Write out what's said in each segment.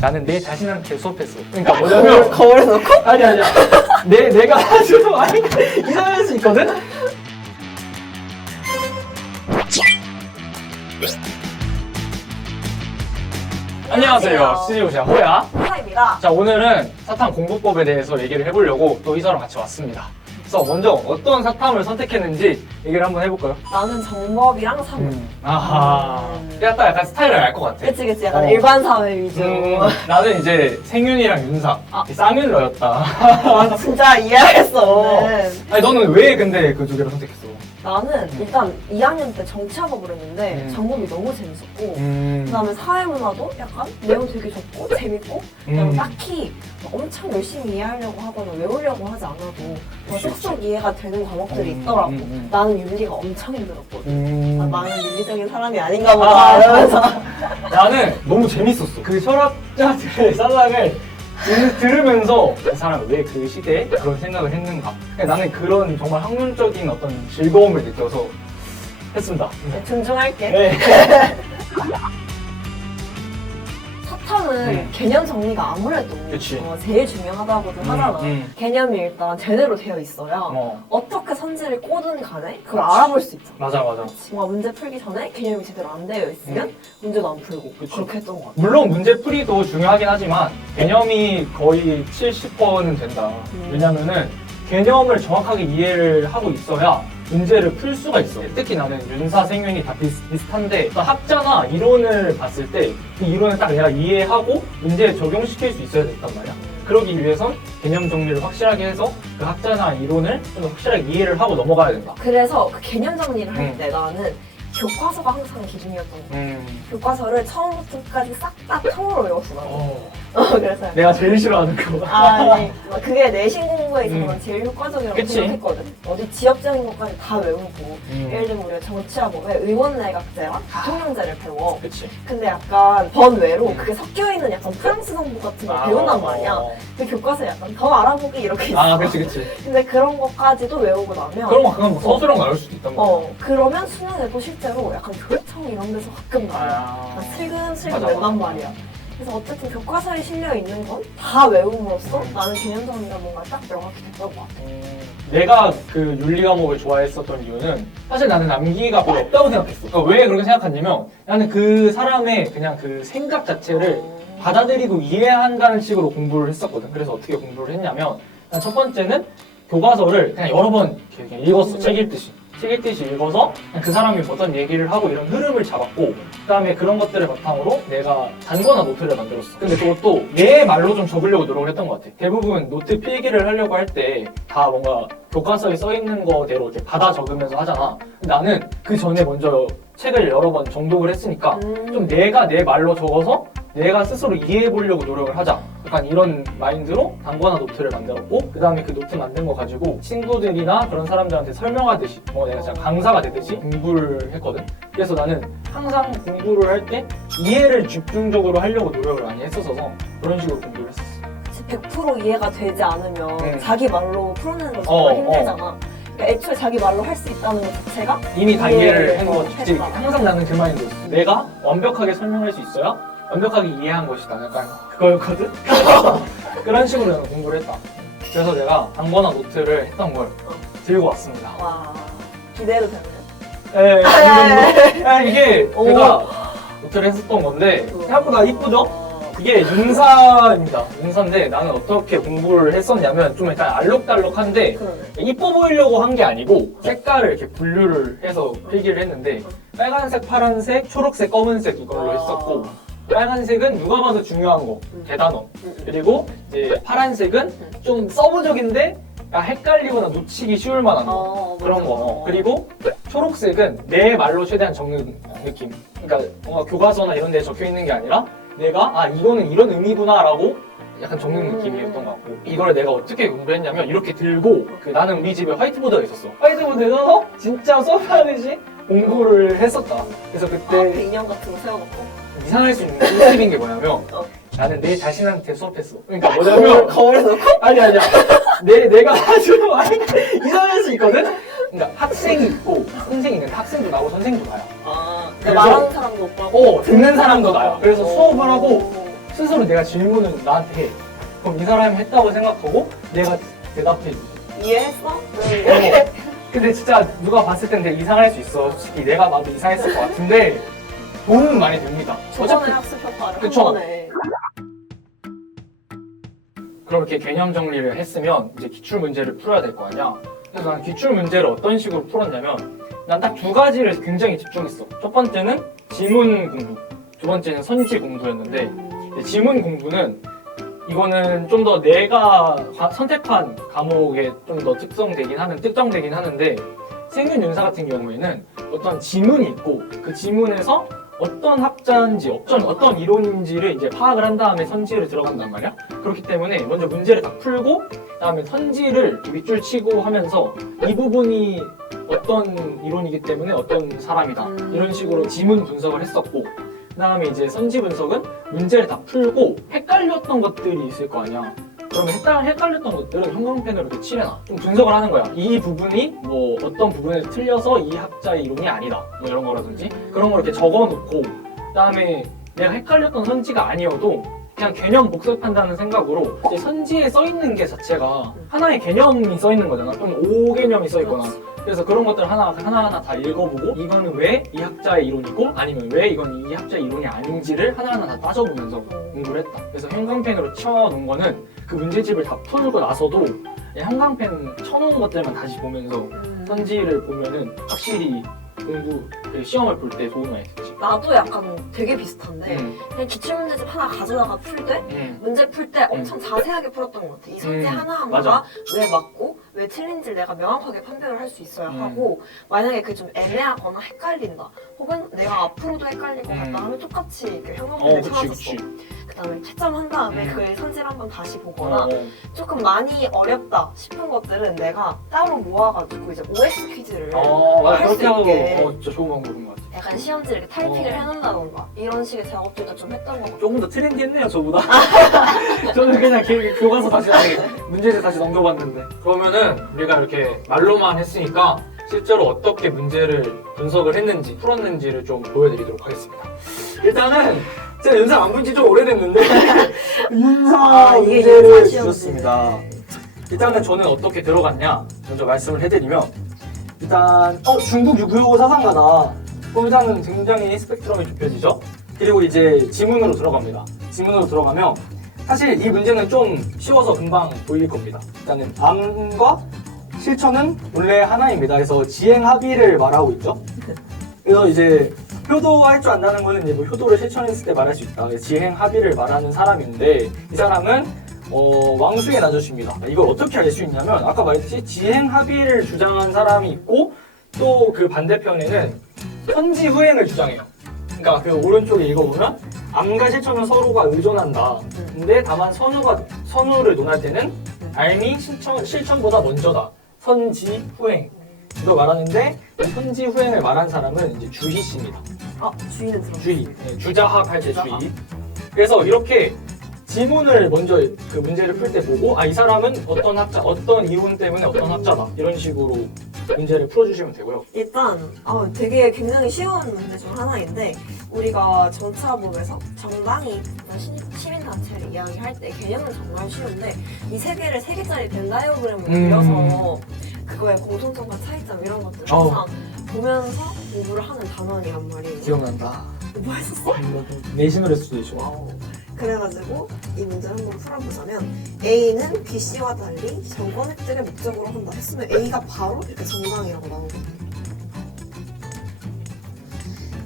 나는 내 자신한테 수업했어. 그러니까 뭐냐면 거울에 놓고? 아니야. 내가 아주 많이 이상할 수 있거든. 안녕하세요. 스튜디오샤 호야. 호야입니다. 자, 오늘은 사탐 공부법에 대해서 얘기를 해보려고 또 희서랑 같이 왔습니다. 그래서 먼저 어떤 사탐을 선택했는지 얘기를 한번 해볼까요? 나는 정법이랑 사물. 아하. 약간 스타일을 알 것 같아. 그치. 약간 어. 일반 사회 위주. 나는 이제 생윤이랑 윤상. 아. 쌍윤러였다. 진짜 이해할 수 없는. 아니, 너는 왜 근데 그 두 개를 선택했어? 나는 일단 2학년 때 정치학업을 했는데 정법이 너무 재밌었고 그다음에 사회문화도 약간 내용 되게 좋고 재밌고 그냥 딱히 엄청 열심히 이해하려고 하거나 외우려고 하지 않아도 쏙쏙 이해가 되는 과목들이 있더라고. 나는 윤리가 엄청 힘들었거든. 아, 나는 윤리적인 사람이 아닌가 보다 이러면서. 나는 너무 재밌었어. 그 철학자들의 살랑을 들으면서 그 사람 왜 그 시대에 그런 생각을 했는가. 나는 그런 정말 학문적인 어떤 즐거움을 느껴서 했습니다. 네, 존중할게. 네. 사탐은 개념 정리가 아무래도 그치. 제일 중요하다고들 하잖아. 개념이 일단 제대로 되어 있어야 어떻게 선지를 꼬든 간에 그걸 알아볼 수 있잖아. 맞아. 뭔가 문제 풀기 전에 개념이 제대로 안 되어 있으면 문제도 안 풀고 그치. 그렇게 했던 것 같아. 물론 문제 풀이도 중요하긴 하지만 개념이 거의 70%는 된다. 왜냐면은 개념을 정확하게 이해를 하고 있어야 문제를 풀 수가 있어. 특히 나는 윤사, 생윤이 다 비슷한데 어떤 학자나 이론을 봤을 때 그 이론을 딱 내가 이해하고 문제에 적용시킬 수 있어야 된단 말이야. 그러기 위해선 개념 정리를 확실하게 해서 그 학자나 이론을 좀 더 확실하게 이해를 하고 넘어가야 된다. 그래서 그 개념 정리를 할 때 나는 교과서가 항상 기준이었던 거야. 교과서를 처음부터 끝까지 싹 다 통으로 외웠어 나는. 그래서 내가 제일 싫어하는 그거. 아니 그게 내신 공부에 있어서 제일 효과적이라고 그치. 생각했거든. 어디 지역적인 것까지 다 외우고 예를 들면 우리가 정치학업에 의원내각제랑 대통령제를 배워. 그치. 근데 약간 번외로 그게 섞여있는 약간 프랑스 정부 같은 걸 배운단 말이야. 근데 교과서에 약간 더 알아보기 이렇게 있어. 그치. 근데 그런 것까지도 외우고 나면 그건 뭐 서술형 나올 수도 있단 말이야. 그러면 수능에도 실제로 약간 교육청 이런 데서 가끔 나와. 슬금슬금 맞아. 낸단 말이야. 그래서 어쨌든 교과서에 실려 있는 건 다 외움으로써 나는 개념 정리가 뭔가 딱 명확히 됐던 것 같아. 내가 그 윤리 과목을 좋아했었던 이유는 사실 나는 남기가 별로 없다고 생각했어. 그러니까 왜 그렇게 생각했냐면 나는 그 사람의 그냥 그 생각 자체를 받아들이고 이해한다는 식으로 공부를 했었거든. 그래서 어떻게 공부를 했냐면 난 첫 번째는 교과서를 그냥 여러 번 이렇게 읽었어. 책 읽듯이 읽어서 그냥 그 사람이 어떤 얘기를 하고 이런 흐름을 잡았고 그 다음에 그런 것들을 바탕으로 내가 단거나 노트를 만들었어. 근데 그것도 내 말로 좀 적으려고 노력을 했던 것 같아. 대부분 노트 필기를 하려고 할 때 다 뭔가 교과서에 써있는 거대로 이렇게 받아 적으면서 하잖아. 근데 나는 그 전에 먼저 책을 여러 번 정독을 했으니까 좀 내가 내 말로 적어서 내가 스스로 이해해보려고 노력을 하자. 약간 이런 마인드로 단거나 노트를 만들었고 그 다음에 그 노트 만든 거 가지고 친구들이나 그런 사람들한테 설명하듯이 내가 진짜 강사가 되듯이 공부를 했거든. 그래서 나는 항상 공부를 할 때 이해를 집중적으로 하려고 노력을 많이 했었어서 그런 식으로 공부를 했었어. 100% 이해가 되지 않으면 자기 말로 풀어내는 거 정말 힘들잖아. 그러니까 애초에 자기 말로 할 수 있다는 것 자체가 이미 단계를 한 거지. 했다. 항상 나는 그 마인드였어. 내가 완벽하게 설명할 수 있어야 완벽하게 이해한 것이다. 약간 그거였거든? 그런 식으로 나는 공부를 했다. 그래서 내가 단거나 노트를 했던 걸 들고 왔습니다. 와, 기대해도 되나요? 이게 내가 노트를 했었던 건데 생각보다 이쁘죠? 이게 윤사입니다. 윤사인데 나는 어떻게 공부를 했었냐면 좀 약간 알록달록한데 그러네. 이뻐 보이려고 한 게 아니고 색깔을 이렇게 분류를 해서 필기를 했는데 빨간색, 파란색, 초록색, 검은색 이걸로 했었고 빨간색은 누가 봐도 중요한 거, 대단원. 그리고 이제 파란색은 좀 서브적인데 헷갈리거나 놓치기 쉬울 만한 거. 그런 거. 그리고 초록색은 내 말로 최대한 적는 느낌. 그러니까 뭔가 교과서나 이런 데에 적혀 있는 게 아니라 내가 이거는 이런 의미구나 라고 약간 적는 느낌이었던 것 같고 이걸 내가 어떻게 공부했냐면 이렇게 들고 나는 우리 집에 화이트보드가 있었어. 화이트보드에 넣어서 진짜 수업하듯이 공부를 했었다. 그래서 그때 앞에 인형 같은 거 세워놓고 이상할 수 있는 꿀팁인 게 뭐냐면 나는 내 자신한테 수업했어. 그러니까 뭐냐면 거울에 놓고? 아니야. 내가 아주 많이 이상할 수 있거든? 그러니까 학생이 있고 선생이 있는데 학생도 나고 선생도 나야. 그러니까 말하는 사람도 오빠고 듣는 사람도 나야. 그래서 수업을 하고 스스로 내가 질문을 나한테 해. 그럼 이 사람이 했다고 생각하고 내가 대답해 줘. 이해했어? 이렇게. 근데 진짜 누가 봤을 땐 되게 이상할 수 있어. 솔직히 내가 봐도 이상했을 것 같은데 도움은 많이 됩니다. 저번에 학습효과를 한 그쵸. 번에. 그렇게 개념 정리를 했으면 이제 기출 문제를 풀어야 될 거 아니야. 그래서 난 기출 문제를 어떤 식으로 풀었냐면 난 딱 두 가지를 굉장히 집중했어. 첫 번째는 지문 공부, 두 번째는 선지 공부였는데 이제 지문 공부는 이거는 좀 더 내가 선택한 과목에 좀 더 특정되긴 하는데 생균 윤사 같은 경우에는 어떤 지문이 있고 그 지문에서 어떤 학자인지 어떤 이론인지를 이제 파악을 한 다음에 선지를 들어간단 말이야. 그렇기 때문에 먼저 문제를 다 풀고 그다음에 선지를 밑줄 치고 하면서 이 부분이 어떤 이론이기 때문에 어떤 사람이다 이런 식으로 지문 분석을 했었고 그다음에 이제 선지 분석은 문제를 다 풀고 헷갈렸던 것들이 있을 거 아니야. 그러면 헷갈렸던 것들은 형광펜으로 이렇게 칠해놔. 좀 분석을 하는 거야. 이 부분이 뭐 어떤 부분에서 틀려서 이 학자의 이론이 아니다. 뭐 이런 거라든지 그런 걸 이렇게 적어놓고 그다음에 내가 헷갈렸던 선지가 아니어도 그냥 개념 복습한다는 생각으로 이제 선지에 써 있는 게 자체가 하나의 개념이 써 있는 거잖아. 좀 오개념이 써 있거나. 그래서 그런 것들 하나하나 다 읽어보고 이거는 왜 이 학자의 이론이고 아니면 왜 이건 이 학자의 이론이 아닌지를 하나하나 다 따져보면서 공부를 했다. 그래서 형광펜으로 쳐놓은 거는 그 문제집을 다 풀고 나서도 형광펜 쳐놓은 것들만 다시 보면서 선지를 보면은 확실히 공부, 시험을 볼 때 도움이 많이 되지. 나도 약간 되게 비슷한데 그냥 기출문제집 하나 가져다가 풀 때 문제 풀 때 엄청 자세하게 풀었던 것 같아. 이 선지 하나하나가 왜 맞고 왜 틀린지를 내가 명확하게 판별을 할 수 있어야 하고 만약에 그게 좀 애매하거나 헷갈린다 혹은 내가 앞으로도 헷갈릴 것 같다 하면 똑같이 이렇게 형광펜을 쳐놨었어. 그다음에 채점한 다음에 그 선지를 한번 다시 보거나 조금 많이 어렵다 싶은 것들은 내가 따로 모아가지고 이제 OS 퀴즈를 할 수 있게 진짜 좋은 방법인 것 같아. 약간 시험지 이렇게 타이핑을 해놓는다던가 이런 식의 작업들도 좀 했던 것 같아요. 조금 더 트렌디했네요, 저보다. 저는 그냥 교과서 다시 문제집 다시 넘겨봤는데. 그러면은 우리가 이렇게 말로만 했으니까 실제로 어떻게 문제를 분석을 했는지 풀었는지를 좀 보여드리도록 하겠습니다. 일단은 제가 윤사 안 본 지 좀 오래됐는데 윤사 문제를 주셨습니다. 일단은 저는 어떻게 들어갔냐 먼저 말씀을 해드리면 일단 중국 6.25 사상가다. 일단은 굉장히 스펙트럼이 좁혀지죠. 그리고 이제 지문으로 들어갑니다. 지문으로 들어가면 사실 이 문제는 좀 쉬워서 금방 보일 겁니다. 일단은 암과 실천은 원래 하나입니다. 그래서 지행 합의를 말하고 있죠. 그래서 이제 효도할 줄 안다는 거는 이제 뭐 효도를 실천했을 때 말할 수 있다. 지행 합의를 말하는 사람인데 이 사람은 왕수의 나저씨입니다. 이걸 어떻게 알 수 있냐면 아까 말했듯이 지행 합의를 주장한 사람이 있고 또 그 반대편에는 선지 후행을 주장해요. 그러니까 그 오른쪽에 읽어보면 암과 실천은 서로가 의존한다. 근데 다만 선우를 논할 때는 암이 실천보다 먼저다. 선지 후행. 이걸 말하는데 선지 후행을 말한 사람은 이제 주희 씨입니다. 주희는 들었어요. 주희. 네, 주자학 할 때 주희. 그래서 이렇게 지문을 먼저 그 문제를 풀 때 보고 이 사람은 어떤 학자, 어떤 이론 때문에 어떤 학자다. 이런 식으로 문제를 풀어주시면 되고요. 일단 되게 굉장히 쉬운 문제 중 하나인데 우리가 정치화법에서 정당이 시민단체를 이야기할 때 개념은 정말 쉬운데 이 세 개를 3개짜리 벤 다이어그램을 그려서 그거의 공통점과 차이점 이런 것들을 항상 보면서 공부를 하는 단원이란 말이에요. 기억난다. 뭐 했었어? 내신을 했을 수도 있죠. 그래가지고 이 문제를 한번 풀어보자면 A는 B씨와 달리 정권 획득을 목적으로 한다 했으면 A가 바로 이렇게 정당이라고 나오거든요.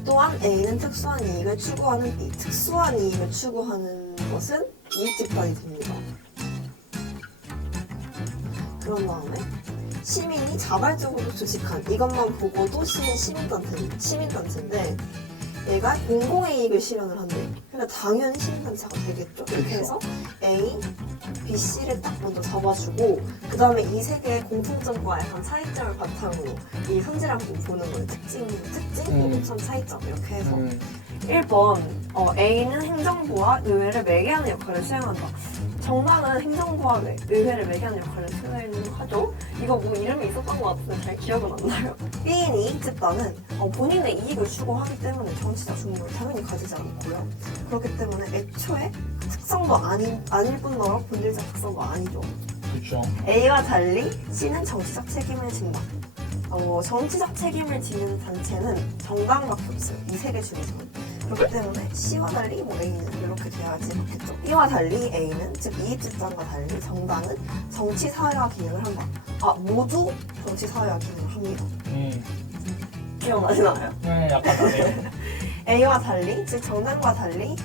또한 A는 특수한 이익을 추구하는 B, 특수한 이익을 추구하는 것은 이익 집단이 됩니다. 그런 다음에 시민이 자발적으로 조직한 이것만 보고도 시민단체인데 얘가 공공의 이익을 실현을 한대. 그러니까 당연히 시민단체가 되겠죠. 이렇게 해서 A, B, C를 딱 먼저 잡아주고 그 다음에 이 세 개의 공통점과 약간 차이점을 바탕으로 이 선지를 한번 보는 거예요. 특징, 공통점, 차이점 이렇게 해서 1번 A는 행정부와 의회를 매개하는 역할을 수행한다. 정당은 행정부와 의회를 매개하는 역할을 수행하죠. 이거 뭐 이름이 있었던 것 같은데 잘 기억은 안 나요. B인 이익 집단은 본인의 이익을 추구하기 때문에 정치적 중립을 당연히 가지지 않고요. 그렇기 때문에 애초에 특성도 아닐 뿐더러 본질적 특성도 아니죠. 그렇죠. A와 달리 C는 정치적 책임을 진다. 정치적 책임을 지는 단체는 정당밖에 없어요. 이 세 개 중에서는. 그렇기 때문에 C와 달리 A는 이렇게 돼야지 맞겠죠. B와 달리 A는, 즉 이익집단과 달리 정당은 정치사회화 기능을 한다. 모두 정치사회화 기능을 합니다. 기억나시나요? 네, 약간 나네요. A와 달리, 즉 정당과 달리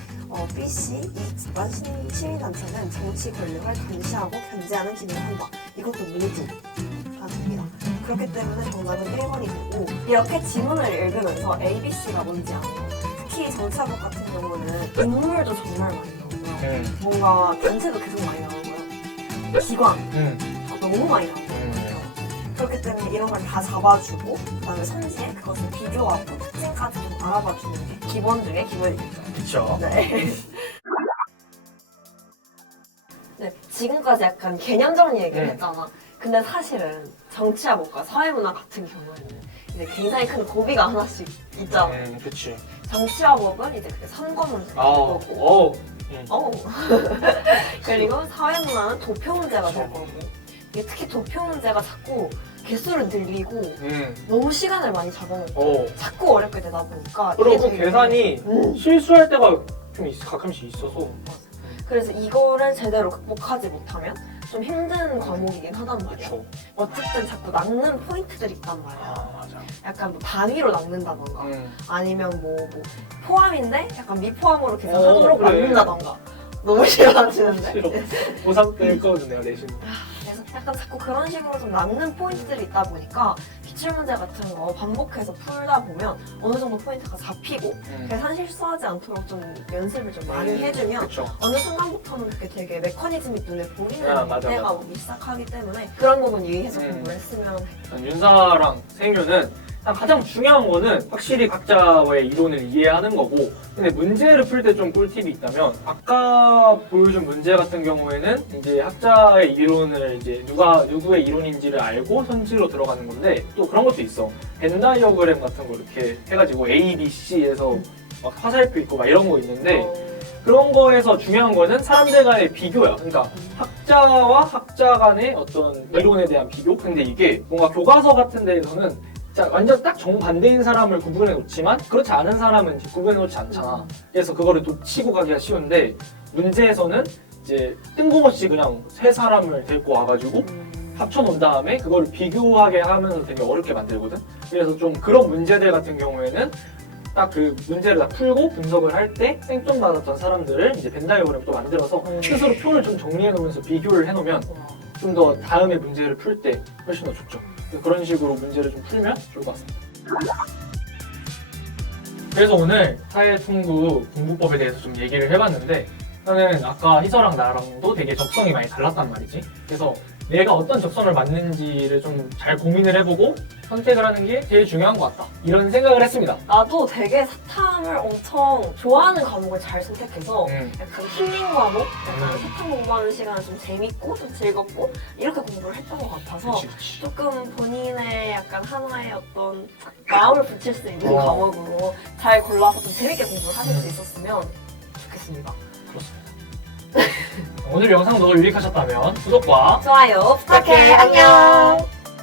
B, C, 이익집단 시민단체는 정치 권력을 감시하고 견제하는 기능을 한다. 이것도 모두 다 됩니다. 그렇기 때문에 정답은 1번이 되고, 이렇게 지문을 읽으면서 A, B, C가 뭔지 아네요. 특히 정치학업 같은 경우는 인물도 정말 많이 나오고요. 뭔가 단체도 계속 많이 나오고요. 기관 너무 많이 나오고요. 그렇기 때문에 이런 걸 다 잡아주고 그다음에 선지에 그것을 비교하고 특징까지 좀 알아봐주는 게 기본 중에 기본이겠죠. 그렇죠. 네. 네, 지금까지 약간 개념 정리 얘기를 했잖아. 근데 사실은 정치학과 사회문화 같은 경우에는 이제 굉장히 큰 고비가 하나씩 있잖아. 그치. 정치화법은 이제 그게 선거 문제가 될 거고, 그리고 사회문화는 도표 문제가 될 거고, 이게 특히 도표 문제가 자꾸 개수를 늘리고 너무 시간을 많이 잡아먹고 자꾸 어렵게 되다 보니까 그리고 그 계산이 실수할 때가 좀 가끔씩 있어서. 그래서 이거를 제대로 극복하지 못하면 좀 힘든 과목이긴 하단 말이야. 그쵸. 어쨌든 자꾸 낚는 포인트들이 있단 말이야. 맞아. 약간 뭐 단위로 낚는다던가 아니면 뭐 포함인데 약간 미포함으로 계산하도록 낚는다던가. 너무 싫어하시는데. 싫어. 고3 때 했거든 내가 내신. 그래서 약간 자꾸 그런 식으로 좀 낚는 포인트들이 있다 보니까 기출문제 같은 거 반복해서 풀다 보면 어느 정도 포인트가 잡히고 계산 실수하지 않도록 좀 연습을 좀 많이 해주면 그쵸. 어느 순간부터는 그게 되게 메커니즘이 눈에 보이는 맞아. 때가 오기 시작하기 때문에 그런 부분 유의해서 공부를 했으면 해. 윤사랑 생유는 가장 중요한 거는 확실히 각자의 이론을 이해하는 거고, 근데 문제를 풀 때 좀 꿀팁이 있다면 아까 보여준 문제 같은 경우에는 이제 학자의 이론을 이제 누구의 이론인지를 알고 선지로 들어가는 건데, 또 그런 것도 있어. 벤 다이어그램 같은 거 이렇게 해가지고 A, B, C에서 막 화살표 있고 막 이런 거 있는데, 그런 거에서 중요한 거는 사람들 간의 비교야. 그러니까 학자와 학자 간의 어떤 이론에 대한 비교? 근데 이게 뭔가 교과서 같은 데에서는 진짜 완전 딱 정반대인 사람을 구분해 놓지만 그렇지 않은 사람은 구분해 놓지 않잖아. 그래서 그거를 놓치고 가기가 쉬운데, 문제에서는 이제 뜬금없이 그냥 세 사람을 데리고 와가지고 합쳐놓은 다음에 그걸 비교하게 하면서 되게 어렵게 만들거든. 그래서 좀 그런 문제들 같은 경우에는 딱 그 문제를 다 풀고 분석을 할 때 생존 받았던 사람들을 이제 벤 다이어그램 또 만들어서 스스로 표를 좀 정리해 놓으면서 비교를 해 놓으면 좀 더 다음에 문제를 풀 때 훨씬 더 좋죠. 그런 식으로 문제를 좀 풀면 좋을 것 같습니다. 그래서 오늘 사회통구 공부법에 대해서 좀 얘기를 해봤는데, 나는 아까 희서랑 나랑도 되게 적성이 많이 달랐단 말이지. 그래서 내가 어떤 적성을 맞는지를 좀 잘 고민을 해보고 선택을 하는 게 제일 중요한 것 같다, 이런 생각을 했습니다. 나도 되게 사탐을 엄청 좋아하는 과목을 잘 선택해서 약간 힐링 과목, 약간 사탐 공부하는 시간은 좀 재밌고 좀 즐겁고 이렇게 공부를 했던 것 같아서 그치. 조금 본인의 약간 하나의 어떤 마음을 붙일 수 있는 과목으로 잘 골라서 좀 재밌게 공부를 하실 수 있었으면 좋겠습니다. 오늘 영상도 유익하셨다면 구독과 좋아요 부탁해. 안녕.